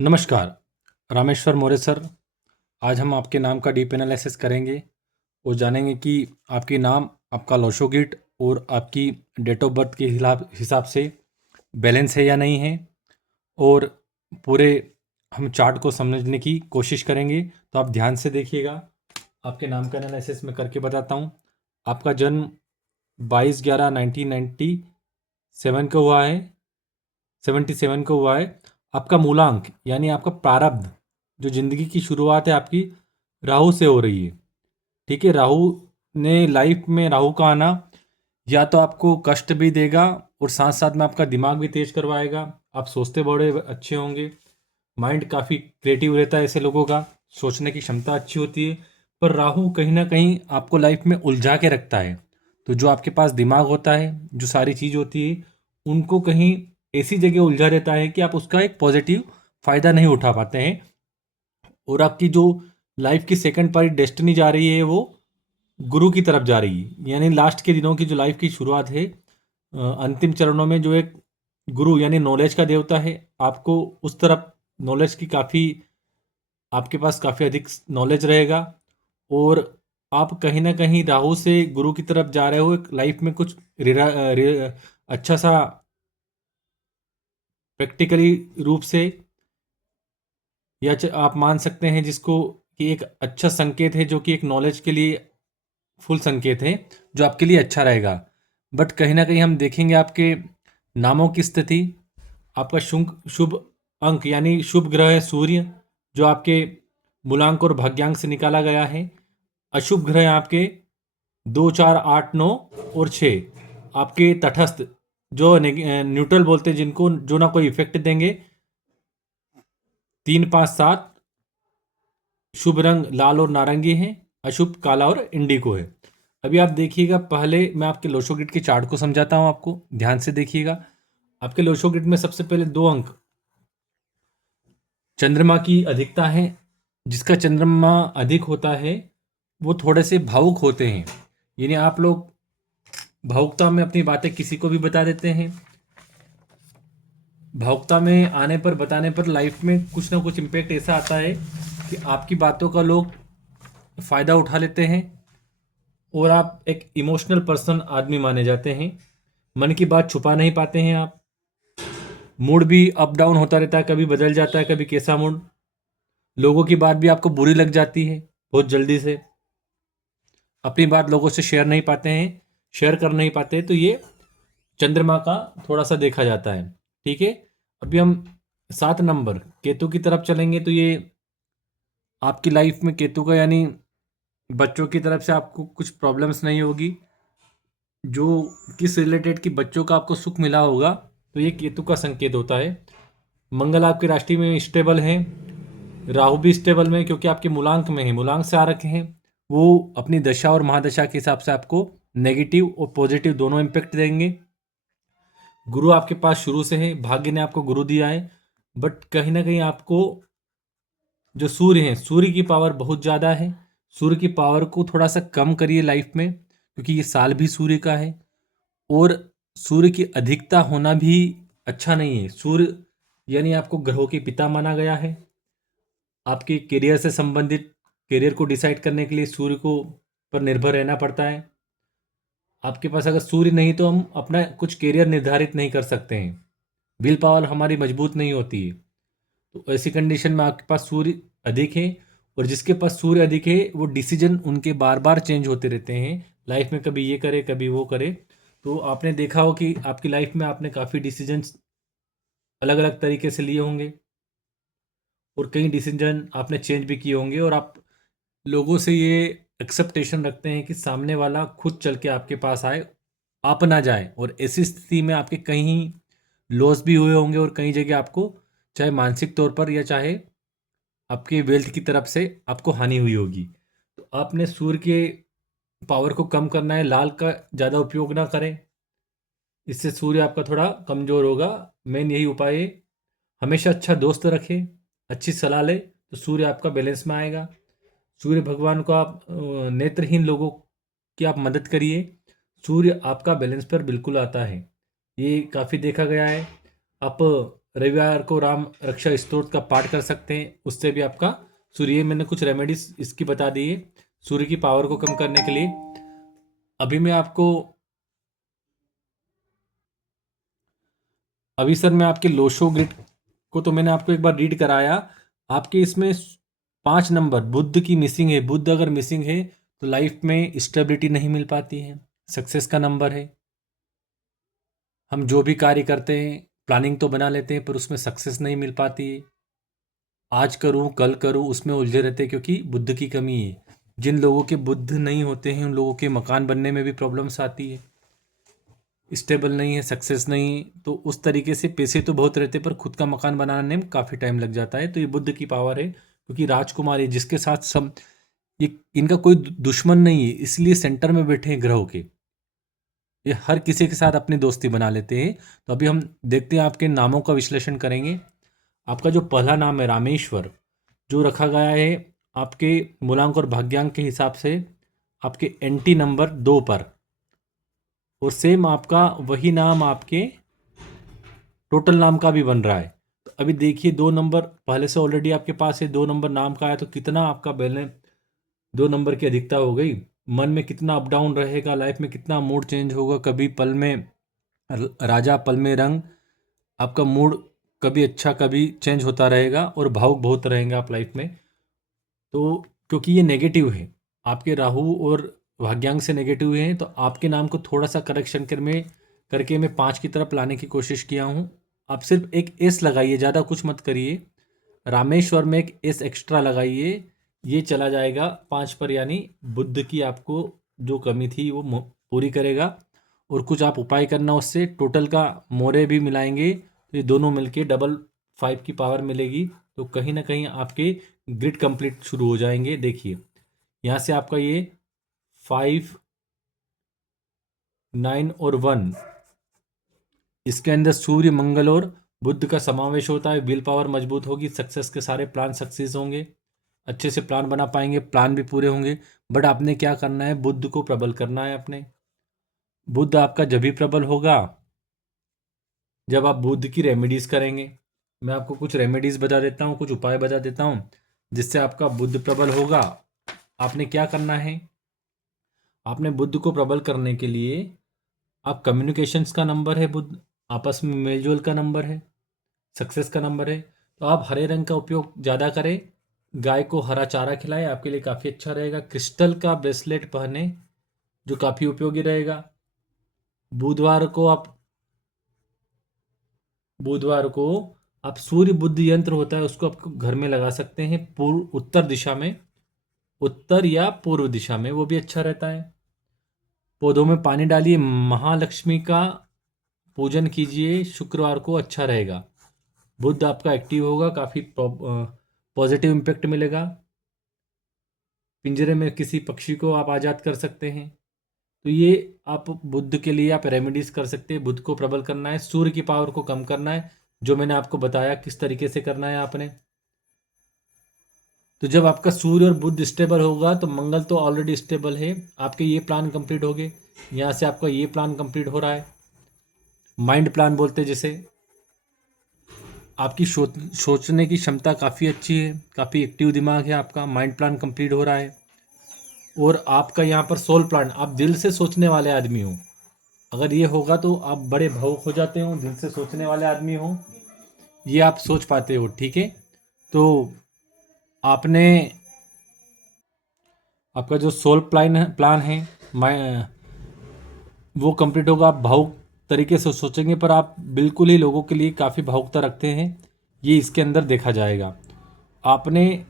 नमस्कार, रामेश्वर मौर्य सर। आज हम आपके नाम का डीप एनालिसिस करेंगे और जानेंगे कि आपकी नाम, आपका लोशोगिट और आपकी डेट ऑफ बर्थ के हिसाब से बैलेंस है या नहीं है। और पूरे हम चार्ट को समझने की कोशिश करेंगे, तो आप ध्यान से देखिएगा। आपके नाम का एनालिसिस मैं करके बताता हूँ। आपका जन्म 22/11/1997 को हुआ है, 77 को हुआ है। आपका मूलांक यानी आपका प्रारब्ध, जो जिंदगी की शुरुआत है आपकी, राहु से हो रही है। ठीक है, राहु ने लाइफ में राहु का आना या तो आपको कष्ट भी देगा और साथ साथ में आपका दिमाग भी तेज करवाएगा। आप सोचते बड़े अच्छे होंगे, माइंड काफ़ी क्रिएटिव रहता है ऐसे लोगों का, सोचने की क्षमता अच्छी होती है। पर राहु कहीं ना कहीं आपको लाइफ में उलझा के रखता है। तो जो आपके पास दिमाग होता है, जो सारी चीज़ होती है, उनको कहीं ऐसी जगह उलझा रहता है कि आप उसका एक पॉजिटिव फ़ायदा नहीं उठा पाते हैं। और आपकी जो लाइफ की सेकंड पारी डेस्टिनी जा रही है, वो गुरु की तरफ जा रही है। यानी लास्ट के दिनों की जो लाइफ की शुरुआत है, अंतिम चरणों में जो एक गुरु यानी नॉलेज का देवता है, आपको उस तरफ नॉलेज की काफ़ी, आपके पास काफ़ी अधिक नॉलेज रहेगा। और आप कहीं ना कहीं राहु से गुरु की तरफ जा रहे हो, एक लाइफ में कुछ अच्छा सा प्रैक्टिकली रूप से, या आप मान सकते हैं जिसको कि एक अच्छा संकेत है, जो कि एक नॉलेज के लिए फुल संकेत है, जो आपके लिए अच्छा रहेगा। बट कहीं ना कहीं हम देखेंगे आपके नामों की स्थिति। आपका शुभ शुभ अंक यानी शुभ ग्रह है सूर्य, जो आपके मूलांक और भाग्यांक से निकाला गया है। अशुभ ग्रह हैं आपके 2, 4, 8, 9 और 6। आपके तटस्थ, जो न्यूट्रल बोलते हैं जिनको, जो ना कोई इफेक्ट देंगे, 3, 5, 7। शुभ रंग लाल और नारंगी है, अशुभ काला और इंडिको है। अभी आप देखिएगा, पहले मैं आपके लोशोगिट के चार्ट को समझाता हूँ, आपको ध्यान से देखिएगा। आपके लोशोगिट में सबसे पहले 2 अंक चंद्रमा की अधिकता है। जिसका चंद्रमा अधिक होता है वो थोड़े से भावुक होते हैं। यानी आप लोग भावुकता में अपनी बातें किसी को भी बता देते हैं। भावुकता में आने पर, बताने पर लाइफ में कुछ ना कुछ इम्पैक्ट ऐसा आता है कि आपकी बातों का लोग फ़ायदा उठा लेते हैं और आप एक इमोशनल पर्सन आदमी माने जाते हैं। मन की बात छुपा नहीं पाते हैं आप। मूड भी अप डाउन होता रहता है, कभी बदल जाता है, कभी कैसा मूड। लोगों की बात भी आपको बुरी लग जाती है बहुत जल्दी से। अपनी बात लोगों से शेयर नहीं पाते हैं, शेयर कर नहीं पाते, तो ये चंद्रमा का थोड़ा सा देखा जाता है। ठीक है, अभी हम 7 नंबर केतु की तरफ चलेंगे। तो ये आपकी लाइफ में केतु का, यानी बच्चों की तरफ से आपको कुछ प्रॉब्लम्स नहीं होगी। जो किस रिलेटेड कि बच्चों का आपको सुख मिला होगा, तो ये केतु का संकेत होता है। मंगल आपकी राशि में स्टेबल है, राहु भी स्टेबल में है, क्योंकि आपके मूलांक में है, मूलांक से आ रखे हैं। वो अपनी दशा और महादशा के हिसाब से आपको नेगेटिव और पॉजिटिव दोनों इम्पेक्ट देंगे। गुरु आपके पास शुरू से है, भाग्य ने आपको गुरु दिया है। बट कहीं ना कहीं आपको जो सूर्य है, सूर्य की पावर बहुत ज़्यादा है। सूर्य की पावर को थोड़ा सा कम करिए लाइफ में, क्योंकि ये साल भी सूर्य का है। और सूर्य की अधिकता होना भी अच्छा नहीं है। सूर्य यानी आपको ग्रहों के पिता माना गया है। आपके करियर से संबंधित, करियर को डिसाइड करने के लिए सूर्य को पर निर्भर रहना पड़ता है। आपके पास अगर सूर्य नहीं, तो हम अपना कुछ करियर निर्धारित नहीं कर सकते हैं। विल पावर हमारी मजबूत नहीं होती है। तो ऐसी कंडीशन में आपके पास सूर्य अधिक है। और जिसके पास सूर्य अधिक है, वो डिसीजन उनके बार बार चेंज होते रहते हैं लाइफ में, कभी ये करे कभी वो करे। तो आपने देखा हो कि आपकी लाइफ में आपने काफ़ी डिसीजंस अलग अलग तरीके से लिए होंगे, और कई डिसीजन आपने चेंज भी किए होंगे। और आप लोगों से ये एक्सेप्टेशन रखते हैं कि सामने वाला खुद चल के आपके पास आए, आप ना जाए। और ऐसी स्थिति में आपके कहीं लॉस भी हुए होंगे, और कई जगह आपको चाहे मानसिक तौर पर या चाहे आपके वेल्थ की तरफ से आपको हानि हुई होगी। तो आपने सूर्य के पावर को कम करना है, लाल का ज़्यादा उपयोग ना करें, इससे सूर्य आपका थोड़ा कमज़ोर होगा। मेन यही उपाय है। हमेशा अच्छा दोस्त रखें, अच्छी सलाह ले, तो सूर्य आपका बैलेंस में आएगा। सूर्य भगवान को आप नेत्रहीन लोगों की आप मदद करिए, सूर्य आपका बैलेंस पर बिल्कुल आता है। ये काफ़ी देखा गया है। आप रविवार को राम रक्षा स्तोत्र का पाठ कर सकते हैं, उससे भी आपका सूर्य, मैंने कुछ रेमेडीज इसकी बता दी है सूर्य की पावर को कम करने के लिए। अभी मैं आपको अभी सर मैं आपके लोशो ग्रिड को तो मैंने आपको एक बार रीड कराया। आपके इसमें 5 नंबर बुध की मिसिंग है। बुध अगर मिसिंग है तो लाइफ में स्टेबिलिटी नहीं मिल पाती है। सक्सेस का नंबर है। हम जो भी कार्य करते हैं प्लानिंग तो बना लेते हैं पर उसमें सक्सेस नहीं मिल पाती है। आज करूं कल करूं उसमें उलझे रहते हैं क्योंकि बुध की कमी है। जिन लोगों के बुध नहीं होते हैं उन लोगों के मकान बनने में भी प्रॉब्लम्स आती है। स्टेबल नहीं है, सक्सेस नहीं, तो उस तरीके से पैसे तो बहुत रहते पर खुद का मकान बनाने में काफ़ी टाइम लग जाता है। तो ये बुद्ध की पावर है क्योंकि राजकुमारी जिसके साथ सब ये इनका कोई दुश्मन नहीं है, इसलिए सेंटर में बैठे हैं ग्रहों के। ये हर किसी के साथ अपनी दोस्ती बना लेते हैं। तो अभी हम देखते हैं आपके नामों का विश्लेषण करेंगे। आपका जो पहला नाम है रामेश्वर, जो रखा गया है आपके मूलांक और भाग्यांक के हिसाब से आपके एंटी नंबर 2 पर, और सेम आपका वही नाम आपके टोटल नाम का भी बन रहा है। तो अभी देखिए 2 नंबर पहले से ऑलरेडी आपके पास है, 2 नंबर नाम का है, तो कितना आपका बैलेंस 2 नंबर की अधिकता हो गई। मन में कितना अप डाउन रहेगा, लाइफ में कितना मूड चेंज होगा, कभी पल में राजा पल में रंग। आपका मूड कभी अच्छा कभी चेंज होता रहेगा और भावुक बहुत रहेंगे आप लाइफ में। तो क्योंकि ये नेगेटिव है, आपके राहु और भाग्यांक से नेगेटिव है, तो आपके नाम को थोड़ा सा करेक्शन करके मैं 5 की तरफ लाने की कोशिश किया हूँ। आप सिर्फ एक एस लगाइए, ज़्यादा कुछ मत करिए। रामेश्वर में एक एस एक्स्ट्रा लगाइए, ये चला जाएगा 5 पर, यानी बुद्ध की आपको जो कमी थी वो पूरी करेगा। और कुछ आप उपाय करना, उससे टोटल का मोरे भी मिलाएंगे तो ये दोनों मिलके डबल 5 की पावर मिलेगी। तो कहीं ना कहीं आपके ग्रिड कंप्लीट शुरू हो जाएंगे। देखिए यहाँ से आपका ये 5, 9 और 1, इसके अंदर सूर्य मंगल और बुध का समावेश होता है। विल पावर मजबूत होगी, सक्सेस के सारे प्लान सक्सेस होंगे, अच्छे से प्लान बना पाएंगे, प्लान भी पूरे होंगे। बट आपने क्या करना है, बुध को प्रबल करना है अपने। बुध आपका जब भी प्रबल होगा जब आप बुध की रेमेडीज करेंगे। मैं आपको कुछ रेमेडीज बता देता हूँ, कुछ उपाय बता देता हूँ जिससे आपका बुध प्रबल होगा। आपने क्या करना है, आपने बुध को प्रबल करने के लिए आप कम्युनिकेशंस का नंबर है बुध, आपस में मेलजोल का नंबर है, सक्सेस का नंबर है, तो आप हरे रंग का उपयोग ज़्यादा करें। गाय को हरा चारा खिलाएं, आपके लिए काफ़ी अच्छा रहेगा। क्रिस्टल का ब्रेसलेट पहने जो काफ़ी उपयोगी रहेगा। बुधवार को आप बुधवार को आप सूर्य बुद्ध यंत्र होता है उसको आप घर में लगा सकते हैं, पूर्व उत्तर दिशा में, उत्तर या पूर्व दिशा में, वो भी अच्छा रहता है। पौधों में पानी डालिए, महालक्ष्मी का पूजन कीजिए, शुक्रवार को अच्छा रहेगा। बुध आपका एक्टिव होगा, काफ़ी पॉजिटिव इम्पैक्ट मिलेगा। पिंजरे में किसी पक्षी को आप आज़ाद कर सकते हैं। तो ये आप बुध के लिए आप रेमेडीज कर सकते हैं। बुध को प्रबल करना है, सूर्य की पावर को कम करना है, जो मैंने आपको बताया किस तरीके से करना है आपने। तो जब आपका सूर्य और बुध स्टेबल होगा तो मंगल तो ऑलरेडी स्टेबल है, आपके ये प्लान कंप्लीट हो गए। यहाँ से आपका ये प्लान कंप्लीट हो रहा है, माइंड प्लान बोलते हैं जिसे। आपकी सोचने की क्षमता काफ़ी अच्छी है, काफ़ी एक्टिव दिमाग है आपका, माइंड प्लान कंप्लीट हो रहा है। और आपका यहाँ पर सोल प्लान, आप दिल से सोचने वाले आदमी हो, अगर ये होगा तो आप बड़े भावुक हो जाते हो, दिल से सोचने वाले आदमी हो, ये आप सोच पाते हो, ठीक है। तो आपने आपका जो सोल प्लान है मैं वो कंप्लीट होगा। आप भावुक तरीके से सोचेंगे पर आप बिल्कुल ही लोगों के लिए काफ़ी भावुकता रखते हैं, ये इसके अंदर देखा जाएगा। आपने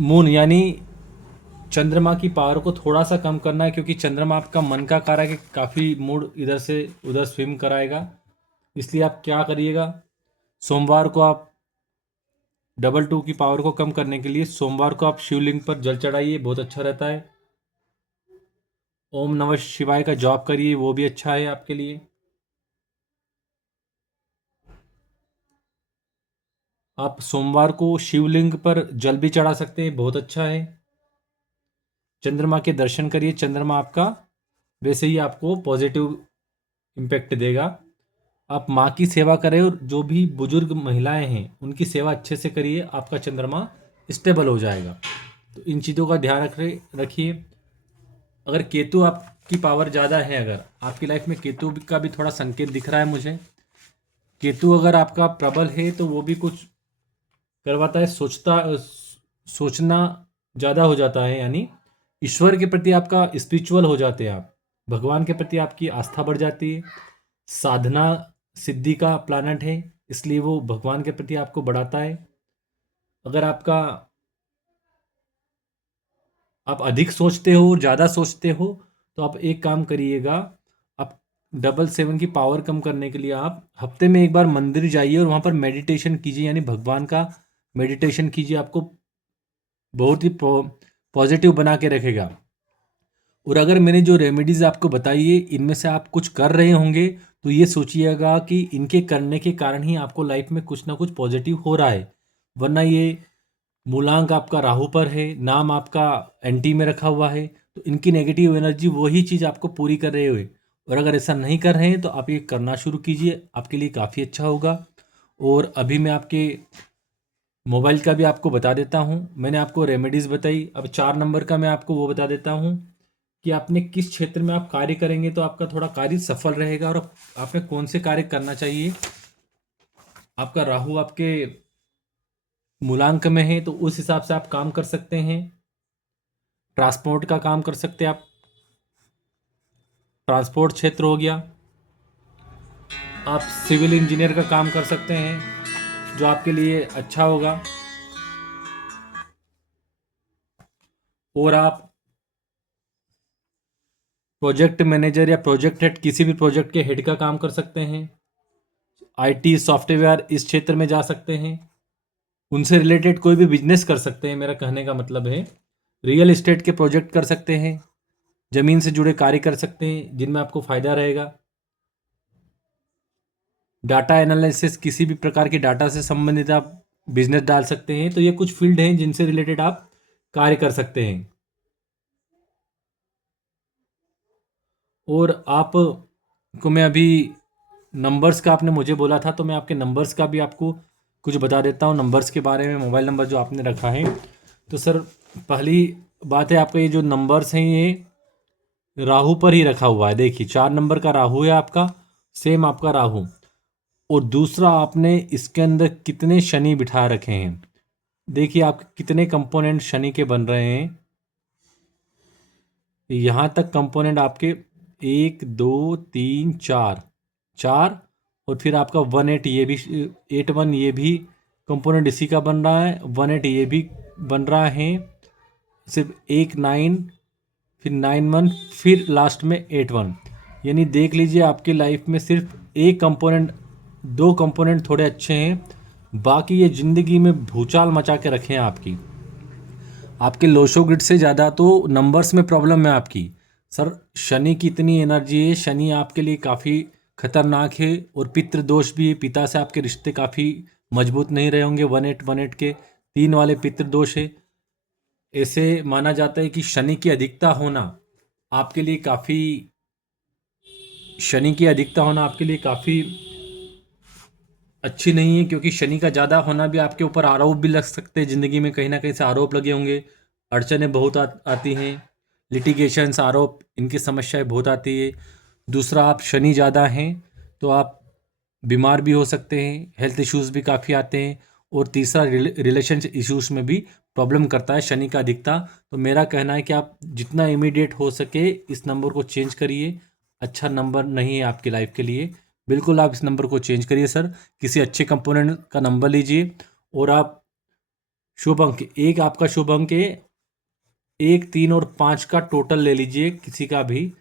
मून यानी चंद्रमा की पावर को थोड़ा सा कम करना है क्योंकि चंद्रमा आपका मन का कारक है, काफ़ी मूड इधर से उधर स्विम कराएगा। इसलिए आप क्या करिएगा, सोमवार को आप 2 की पावर को कम करने के लिए सोमवार को आप शिवलिंग पर जल चढ़ाइए, बहुत अच्छा रहता है। ओम नमः शिवाय का जॉब करिए, वो भी अच्छा है आपके लिए। आप सोमवार को शिवलिंग पर जल भी चढ़ा सकते हैं, बहुत अच्छा है। चंद्रमा के दर्शन करिए, चंद्रमा आपका वैसे ही आपको पॉजिटिव इम्पैक्ट देगा। आप माँ की सेवा करें और जो भी बुजुर्ग महिलाएं हैं उनकी सेवा अच्छे से करिए, आपका चंद्रमा स्टेबल हो जाएगा। तो इन चीज़ों का ध्यान रखिए। अगर केतु आपकी पावर ज़्यादा है, अगर आपकी लाइफ में केतु का भी थोड़ा संकेत दिख रहा है मुझे, केतु अगर आपका प्रबल है तो वो भी कुछ करवाता है, सोचना ज़्यादा हो जाता है, यानी ईश्वर के प्रति आपका स्पिरिचुअल हो जाते हैं आप, भगवान के प्रति आपकी आस्था बढ़ जाती है। साधना सिद्धि का प्लानट है, इसलिए वो भगवान के प्रति आपको बढ़ाता है। अगर आप अधिक सोचते हो और ज़्यादा सोचते हो तो आप एक काम करिएगा, आप 777 की पावर कम करने के लिए आप हफ्ते में एक बार मंदिर जाइए और वहाँ पर मेडिटेशन कीजिए, यानी भगवान का मेडिटेशन कीजिए। आपको बहुत ही पॉजिटिव बना के रखेगा। और अगर मैंने जो रेमेडीज़ आपको बताई है इनमें से आप कुछ कर रहे होंगे तो ये सोचिएगा कि इनके करने के कारण ही आपको लाइफ में कुछ ना कुछ पॉजिटिव हो रहा है, वरना ये मूलांक आपका राहु पर है, नाम आपका एंटी में रखा हुआ है, तो इनकी नेगेटिव एनर्जी वही चीज़ आपको पूरी कर रहे हुए। और अगर ऐसा नहीं कर रहे हैं तो आप ये करना शुरू कीजिए, आपके लिए काफ़ी अच्छा होगा। और अभी मैं आपके मोबाइल का भी आपको बता देता हूँ। मैंने आपको रेमेडीज़ बताई, अब 4 नंबर का मैं आपको वो बता देता हूँ कि आपने किस क्षेत्र में आप कार्य करेंगे तो आपका थोड़ा कार्य सफल रहेगा, और आपने कौन से कार्य करना चाहिए। आपका राहु आपके मूलांक में है तो उस हिसाब से आप काम कर सकते हैं। ट्रांसपोर्ट का काम कर सकते हैं आप, ट्रांसपोर्ट क्षेत्र हो गया। आप सिविल इंजीनियर का काम कर सकते हैं जो आपके लिए अच्छा होगा। और आप प्रोजेक्ट मैनेजर या प्रोजेक्ट हेड, किसी भी प्रोजेक्ट के हेड का काम कर सकते हैं। आईटी सॉफ्टवेयर इस क्षेत्र में जा सकते हैं, उनसे रिलेटेड कोई भी बिजनेस कर सकते हैं। मेरा कहने का मतलब है रियल एस्टेट के प्रोजेक्ट कर सकते हैं, ज़मीन से जुड़े कार्य कर सकते हैं जिनमें आपको फ़ायदा रहेगा। डाटा एनालिसिस, किसी भी प्रकार के डाटा से संबंधित आप बिजनेस डाल सकते हैं। तो ये कुछ फील्ड हैं जिनसे रिलेटेड आप कार्य कर सकते हैं। और आप को मैं अभी नंबर्स का, आपने मुझे बोला था तो मैं आपके नंबर्स का भी आपको कुछ बता देता हूँ, नंबर्स के बारे में। मोबाइल नंबर जो आपने रखा है, तो सर पहली बात है, आपका ये जो नंबर्स हैं ये राहु पर ही रखा हुआ है। देखिए 4 नंबर का राहु है आपका, सेम आपका राहु। और दूसरा, आपने इसके अंदर कितने शनि बिठा रखे हैं, देखिए आप कितने कंपोनेंट शनि के बन रहे हैं। यहाँ तक कंपोनेंट आपके 1 2 3 4 4, और फिर आपका 1 8, ये भी 8 1, ये भी कंपोनेंट इसी का बन रहा है। 1 8 ये भी बन रहा है। सिर्फ 1 9, फिर 9 1, फिर लास्ट में 8 1। यानी देख लीजिए आपकी लाइफ में सिर्फ एक कंपोनेंट, 2 कंपोनेंट थोड़े अच्छे हैं, बाकी ये ज़िंदगी में भूचाल मचा के रखे हैं आपकी। आपके लोशो ग्रिड से ज़्यादा तो नंबर्स में प्रॉब्लम है आपकी। सर शनि की इतनी एनर्जी है, शनि आपके लिए काफ़ी खतरनाक है। और पितृ दोष भी है, पिता से आपके रिश्ते काफ़ी मजबूत नहीं रहे होंगे। 1 8 के 3 वाले पितृ दोष है। ऐसे माना जाता है कि शनि की अधिकता होना आपके लिए काफ़ी, शनि की अधिकता होना आपके लिए काफ़ी अच्छी नहीं है, क्योंकि शनि का ज़्यादा होना भी आपके ऊपर आरोप भी लग सकते हैं। ज़िंदगी में कहीं ना कहीं से आरोप लगे होंगे, अड़चनें बहुत आती हैं, लिटिगेशंस, आरोप, इनकी समस्याएं बहुत आती है। दूसरा, आप शनि ज़्यादा हैं तो आप बीमार भी हो सकते हैं, हेल्थ इश्यूज़ भी काफ़ी आते हैं। और तीसरा, रिलेशन इश्यूज़ में भी प्रॉब्लम करता है शनि का अधिकता। तो मेरा कहना है कि आप जितना इमीडिएट हो सके इस नंबर को चेंज करिए। अच्छा नंबर नहीं है आपकी लाइफ के लिए, बिल्कुल आप इस नंबर को चेंज करिए सर। किसी अच्छे कंपोनेंट का नंबर लीजिए। और आप शुभ अंक, एक आपका शुभ अंक है 1 3 और 5 का टोटल ले लीजिए, किसी का भी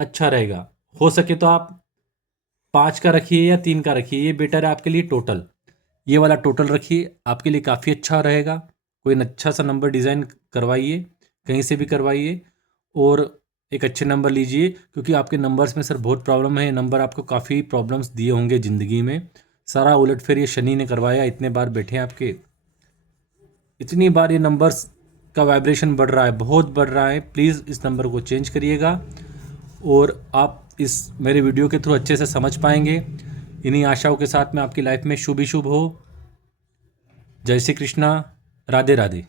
अच्छा रहेगा। हो सके तो आप 5 का रखिए या 3 का रखिए, ये बेटर है आपके लिए। टोटल, ये वाला टोटल रखिए, आपके लिए काफ़ी अच्छा रहेगा। कोई अच्छा सा नंबर डिज़ाइन करवाइए, कहीं से भी करवाइए, और एक अच्छे नंबर लीजिए, क्योंकि आपके नंबर्स में सर बहुत प्रॉब्लम है। नंबर आपको काफ़ी प्रॉब्लम्स दिए होंगे ज़िंदगी में, सारा उलट फिर ये शनि ने करवाया। इतने बार बैठे हैं आपके, इतनी बार ये नंबर्स का वाइब्रेशन बढ़ रहा है, बहुत बढ़ रहा है। प्लीज़ इस नंबर को चेंज करिएगा, और आप इस मेरे वीडियो के थ्रू अच्छे से समझ पाएंगे। इन्हीं आशाओं के साथ में आपकी लाइफ में शुभ ही शुभ हो। जय श्री कृष्णा। राधे राधे।